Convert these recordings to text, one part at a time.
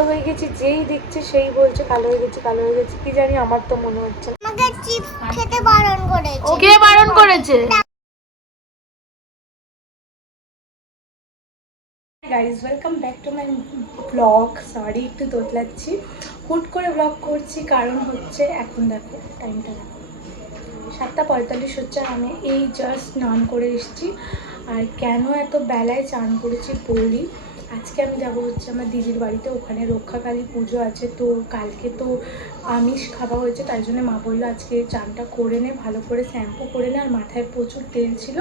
কালো হয়ে গেছি, যেই দেখছে সেই বলছে কালো হয়ে গেছি কালো হয়ে গেছি, কি জানি, আমার তো মনে হচ্ছে না। আমাকে চিপস খেতে বারণ করেছে। কে বারণ করেছে? Guys welcome back to my blog. Sorry একটু তোতলাচ্ছি, হুট করে ব্লগ করছি, কারণ হচ্ছে এখন দেখো টাইমটা দেখো 7:45 হচ্ছে। আমি এই জাস্ট স্নান করে এসেছি। আর কেন এত বেলায় চান করেছি বলি, আজকে আমি যাব হচ্ছে আমার দিদির বাড়িতে, ওখানে রক্ষাকালী পুজো আছে। তো কালকে তো আমিষ খাওয়া হয়েছে, তাই জন্য মা বললো আজকে চানটা করে নে, ভালো করে শ্যাম্পু করে নে। আর মাথায় প্রচুর তেল ছিল,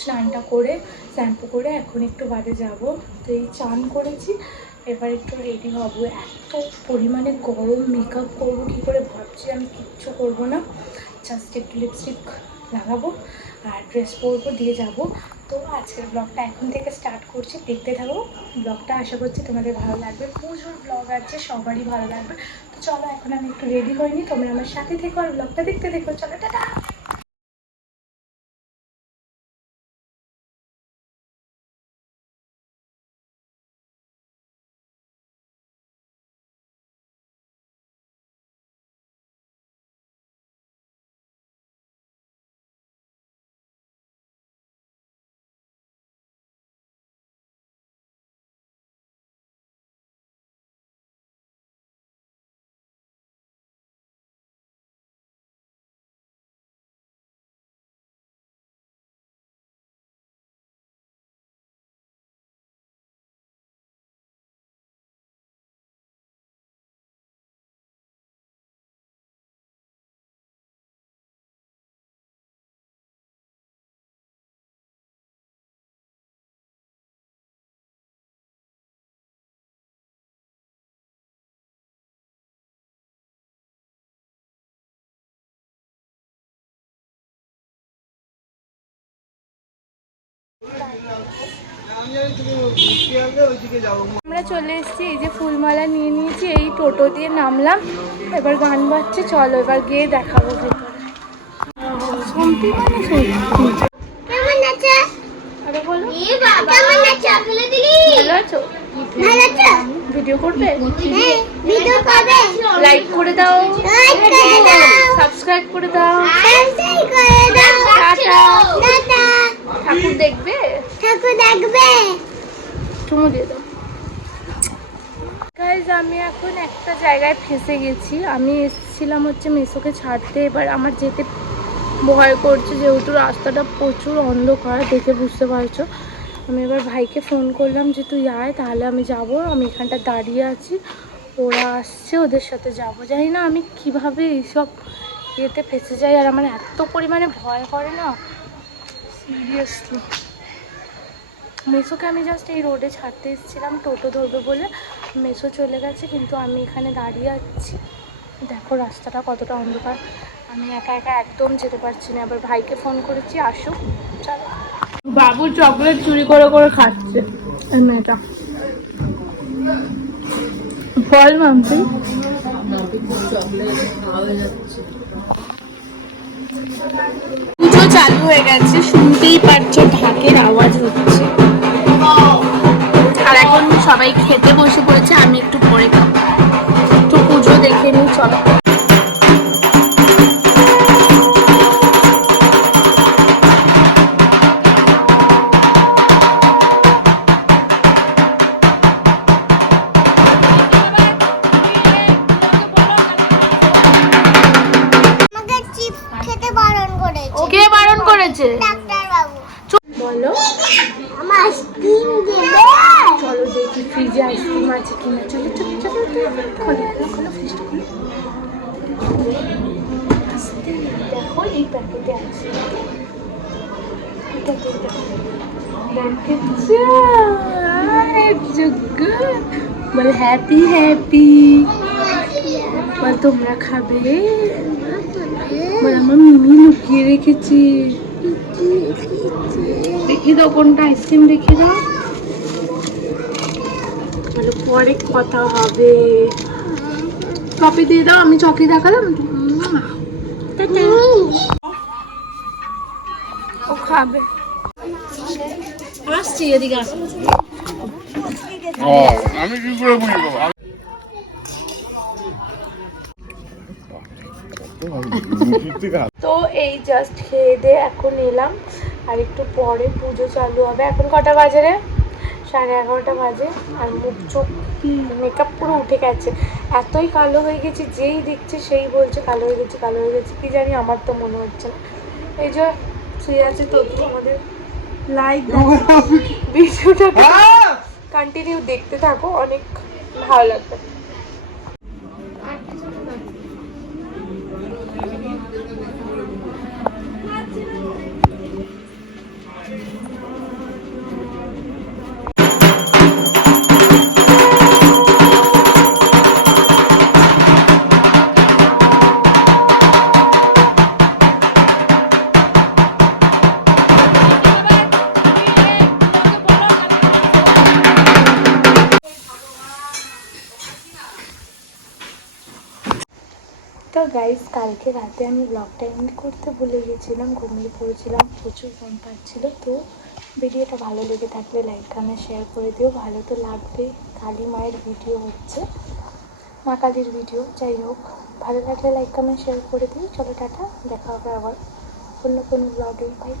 স্নানটা করে শ্যাম্পু করে এখন একটু বাদে যাব। তো এই চান করেছি, এবার একটু রেডি হবো। এত পরিমাণে গরম, মেকআপ করবো কী করে ভাবছি, আমি কিচ্ছু করবো না, জাস্ট একটু লিপস্টিক লাগাবো আর ড্রেস পরবো, দিয়ে যাব। তো আজকের ব্লগটা এখন থেকে স্টার্ট করছি, দেখতে থাকো ব্লগটা। আশা করছি তোমাদের ভালো লাগবে, প্রচুর ব্লগ আছে, সবারই ভালো লাগবে। তো চলো এখন আমি একটু রেডি হইনি, তোমরা আমার সাথে থেকো আর ব্লগটা দেখতে দেখো। চলো টাটা। আমরা চলে এসেছি, এই যে ফুলমালা নিয়ে নিয়েছি, এই টোটো দিয়ে নামলাম, এবার গান বাজছে, চলো এবার গিয়ে দেখাবো ভেতরে। শুনতে মানে কেমন আছে? আরে বলো, কেমন আছে? ভালো আছো? ভালো আছো? ভিডিও করবে? হ্যাঁ, ভিডিও করবে। লাইক করে দাও, লাইক করে দাও, সাবস্ক্রাইব করে দাও, সাবস্ক্রাইব করে দাও। টাটা। টাটা। ঠাকুর দেখবে? ঠাকুর দেখবে। চুমু দিয়ে দাও। গাইজ আমি এখন একটা জায়গায় ফেঁসে গেছি। আমি এসেছিলাম হচ্ছে মেসোকে ছাড়তে, এবার আমার যেতে ভয় করছে, যেহেতু রাস্তাটা প্রচুর অন্ধকার, দেখে বুঝতে পারছো। আমি এবার ভাইকে ফোন করলাম যে তুই আয়, তাহলে আমি যাব। আমি এখানটা দাঁড়িয়ে আছি, ওরা আসছে, ওদের সাথে যাব। জানি না আমি কিভাবে এইসব ইয়েতে ফেঁসে যাই, আর আমার এত পরিমাণে ভয় করে না, সিরিয়াসলি। মেসোকে আমি জাস্ট এই রোডে ছাড়তে এসেছিলাম টোটো ধরবে বলে, মেসো চলে গেছে, কিন্তু আমি এখানে দাঁড়িয়ে আছি। দেখো রাস্তাটা কতটা অন্ধকার, আমি একা একা একদম যেতে পারছি না। এবার ভাইকে ফোন করেছি, আসুক। চলো। বাবু চকলেট চুরি করে করে খাচ্ছে এই মেয়েটা। ফল মামতি পুজো চালু হয়ে গেছে, শুনতেই পারছো ঢাকের আওয়াজ হচ্ছে। আর এখন সবাই খেতে বসে পড়েছে, আমি একটু পরে খাবো। একটু পুজো দেখে নিই, চলো। আমাকে চিপস খেতে বারণ করেছে। কে বারণ করেছে? ডাক্তার বাবু। বলো, আমার আইসক্রিম দেবে? চলো দেখি ফ্রিজে আইসক্রিম আছে কিনা। চলো চলো চলো, খোলো খোলো খোলো, ফ্রিজটা খোলো। আস্তে দেখো, এই প্যাকেটে আছে। এটাতে বল হ্যাপি হ্যাপি, বল তোমরা খাবে, বল আমার মিমি লুকিয়ে রেখেছি। দেখি দাও কোনটা আইসক্রিম, দেখে দাও। বলো পরে কথা হবে। কপি দিয়ে দাও, আমি চকি দেখালাম। ও খাবে, আসছি এদিকে আসছি। আমি কি করে বুঝবো? তো এই জাস্ট খেয়ে দিয়ে এখন এলাম, আর একটু পরে পুজো চালু হবে। এখন কটা বাজে রে? 11:30 বাজে। আর মুখ চোখ মেকআপ পুরো উঠে গেছে, এতই কালো হয়ে গেছি, যেই দেখছে সেই বলছে কালো হয়ে গেছে কালো হয়ে গেছে, কি জানি, আমার তো মনে হচ্ছে না। এই যে শুয়ে আছে তো, আমাদের লাইক ভিডিওটা কন্টিনিউ দেখতে থাকো, অনেক ভালো লাগবে। তো গাইস, কালকে রাতে আমি ব্লগটা এন্ড করতে ভুলে গেছিলাম, ঘুমিয়ে পড়েছিলাম, প্রচুর ঘুম পাচ্ছিল। তো ভিডিওটা ভালো লেগে থাকলে লাইক কমেন্ট শেয়ার করে দিও, ভালো তো লাগবে, কালী মায়ের ভিডিও হচ্ছে, মা কালীর ভিডিও, যাই হোক ভালো লাগলে লাইক কমেন্ট শেয়ার করে দিও। চলো টাটা, দেখা হবে আবার অন্য কোনো ব্লগে, বাই।